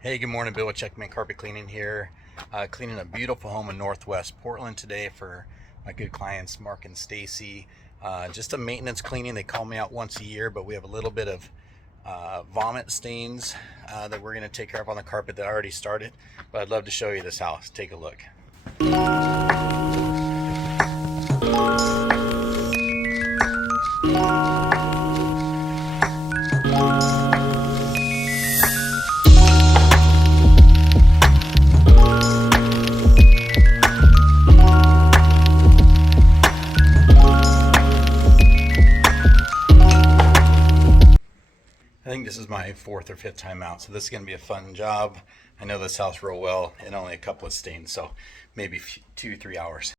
Hey, good morning. Bill with Checkmate Carpet Cleaning here. Cleaning a beautiful home in Northwest Portland today for my good clients, Mark and Stacy. Just a maintenance cleaning. They call me out once a year, but we have a little bit of vomit stains that we're going to take care of on the carpet that I already started. But I'd love to show you this house. Take a look. I think this is my fourth or fifth time out, so this is going to be a fun job. I know this house real well in only a couple of stains, so maybe 2-3 hours.